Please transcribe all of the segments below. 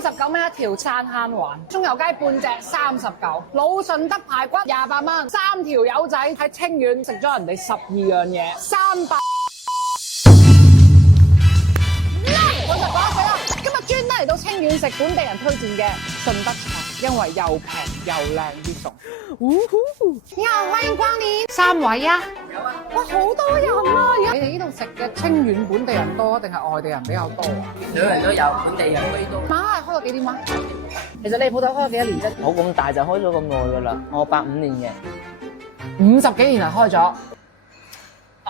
39蚊一條山坑環，中油雞半隻39，老順德排骨28蚊，3條友仔喺清遠食咗人哋12樣嘢，300。我就講一句啦，今日專登嚟到清遠食本地人推薦嘅順德菜，因為又平又靚啲餸。你好，歡迎光臨，3位啊！有啊！哇，好多人啊！你哋呢度食嘅清遠本地人多定係外地人比較多啊？兩樣都有，本地人居多。馬係開到幾點啊？其實你鋪頭開咗幾多年啫？冇咁大就開咗咁耐㗎啦，我85年嘅，50幾年嚟開咗。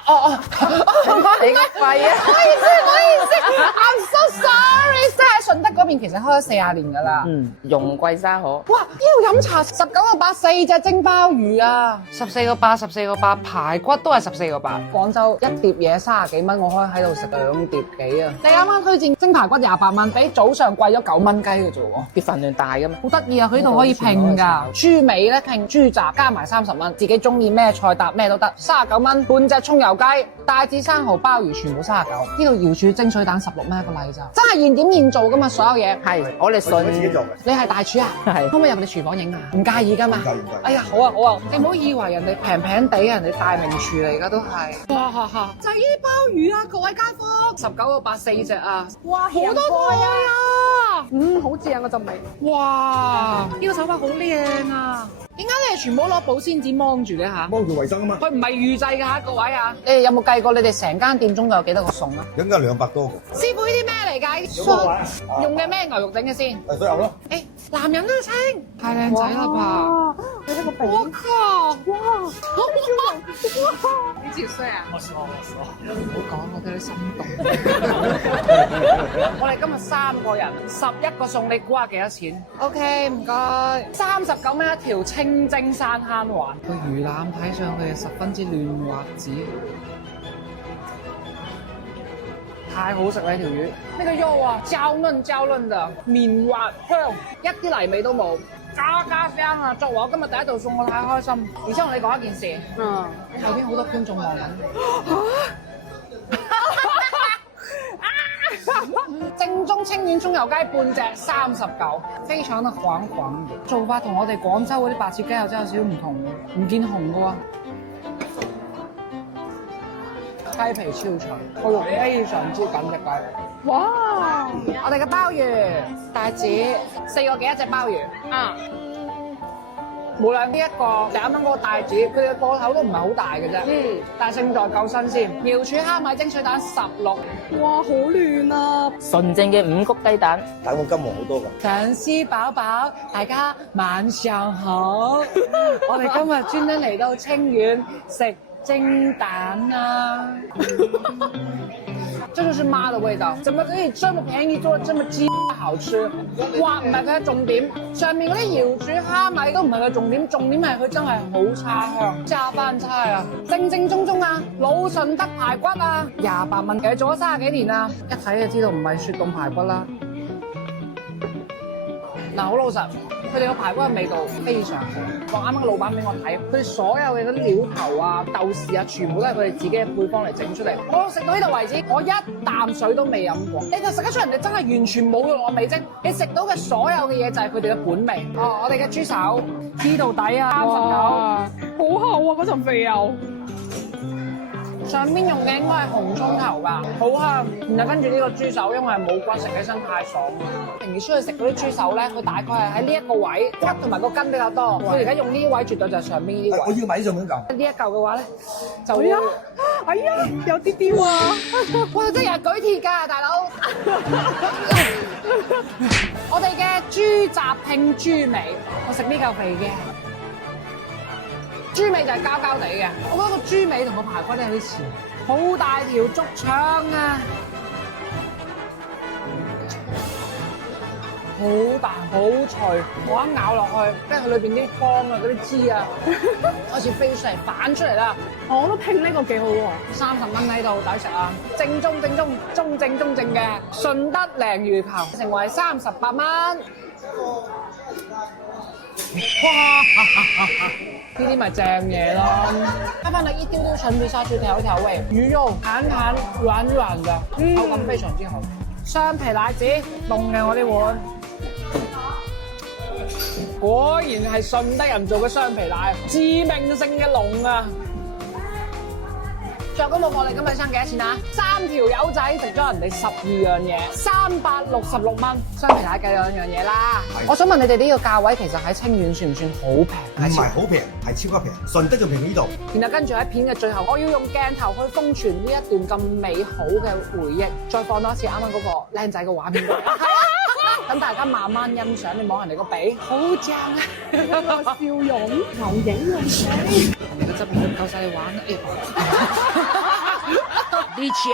你個肺啊！唔好意思 ，I'm so sorry。即係喺順德嗰邊，其實開咗40年㗎啦。容桂沙河。哇！呢度飲茶19個8，4隻蒸鮑魚啊，14個8，14個8，排骨都係14個8。廣州一碟嘢30幾蚊，我可以喺度食2碟幾啊！你啱啱推薦蒸排骨28蚊，比早上貴咗9蚊雞嘅啫喎。啲份量大㗎嘛。好得意啊！佢呢度可以拼㗎，豬尾咧拼豬雜加埋30蚊，自己中意咩菜搭咩都得。39蚊半隻葱油雞。帶子生蠔鮑魚全部39，呢度瑤柱蒸水蛋16蚊一個例咋，真係現點現做噶嘛，所有嘢係我哋信自己做嘅。你係大廚啊？係。可唔可以入你廚房影下？唔介意噶嘛？唔介意。哎呀，好啊好啊，你唔好以為人哋平平地，人哋大名廚嚟噶都係。哇哈哈！就係呢啲鮑魚啊，各位街坊，19個8 4隻啊！哇，好多菜啊！好正啊陣味。哇，呢個手法好靚啊！點解你哋全部攞保鮮紙芒住嘅嚇？芒住衞生啊嘛！佢唔係預製嘅嚇，各位啊！你哋有冇計過你哋成間店中有幾多個餸啊？應該200多個。師傅呢啲咩嚟㗎？用嘅咩牛肉整嘅先？水牛咯。誒，男人都清，太靚仔啦吧！你呢個鼻，我靠！哇！你幾歲啊？我10，唔好講，我對你心動。我哋今日3個人，11個餸，你估下幾多錢 ？OK， 唔該。39蚊一條清蒸山坑環，個魚腩睇上去十分之嫩滑子，太好食啦！呢條魚，呢個肉啊，膠嫩膠嫩的，綿滑香，一啲泥味都冇。家家香啊！作為我今日第一道餸，我太開心。而且同你講一件事，後邊好多觀眾望緊。正宗清遠葱油雞半隻39，非常的黃黃嘅做法，同我哋廣州嗰啲白切雞又真係有少少唔同喎，唔見紅嘅喎。雞皮超脆，個肉非常之緊隻雞。哇！我哋嘅鮑魚帶子4個幾一隻鮑魚啊！無論呢一個第一蚊嗰個帶子，佢哋嘅個頭都唔係好大嘅啫。但係勝在夠新鮮。瑤柱蝦米蒸水蛋16，哇！好嫩啊！純正嘅5谷雞蛋，蛋黃金黃好多㗎。粉絲飽飽，大家晚上好。我哋今日專登嚟到清遠食蒸蛋啊！這就是媽的味道，怎麼可以這麼便宜做得這麼雞好吃？哇，唔係佢嘅重點，上面嗰啲瑤柱蝦米都唔係佢重點，重點係佢真係好叉香，炸翻差啊，正正宗宗啊，老順德排骨啊，28蚊，其實做咗30幾年啦，一睇就知道唔係雪凍排骨啦。嗱，好老實。佢哋個排骨嘅味道非常好，我啱啱個老闆俾我睇，佢哋所有嘅嗰啲料頭啊、豆豉啊，全部都係佢哋自己嘅配方嚟整出嚟。我食到呢度為止，我一啖水都未飲過。你就食得出人哋真係完全冇用我味精，你食到嘅所有嘅嘢就係佢哋嘅本味。哦，我哋嘅豬手知到底啊，39，好厚啊嗰陣肥油。上邊用嘅應該係紅葱頭㗎，好香。然後跟住呢個豬手，因為冇骨，食起身太爽啦。平時出去食嗰啲豬手咧，佢大概係喺呢一個位，骨同埋個筋比較多。佢而家用呢啲位，絕對就係上邊呢啲位。我要米上面嚿。呢一嚿嘅話咧，就會哎呀，有啲啲啊！我哋真係舉鐵㗎，大佬。我哋嘅豬雜拼豬尾，我食呢嚿肥嘅。豬尾就係膠膠地嘅，我覺得個豬尾同個排骨都有啲似，好大條竹腸啊，好大好脆，我一咬落去，跟住佢裏邊啲湯啊、嗰啲汁啊，開始飛出嚟反出嚟啦。我都拼呢個幾好喎，30蚊喺度抵食啊！正宗嘅順德鯪魚球，成為38蚊。哇！呢啲咪正嘢咯，加翻嚟一丟丟陳皮沙去調味，魚肉彈軟嘅，口感非常之好。雙皮奶子凍嘅我呢碗，果然係順德人做嘅雙皮奶，致命性嘅濃啊！再公佈我哋今日生幾多錢啊？3條友仔食咗人哋12樣嘢，366蚊。雙皮奶計2樣嘢啦。我想問你哋呢個價位其實喺清遠算唔算好平？唔係好平，係超級平，順德就平呢度。然後跟住喺片嘅最後，我要用鏡頭去封存呢一段咁美好嘅回憶，再放多一次啱啱嗰個靚仔嘅畫面。等大家慢慢欣賞，你望人哋個鼻，好正啊！個笑容，投影啊！人哋個側面都唔夠晒你玩啊！呢次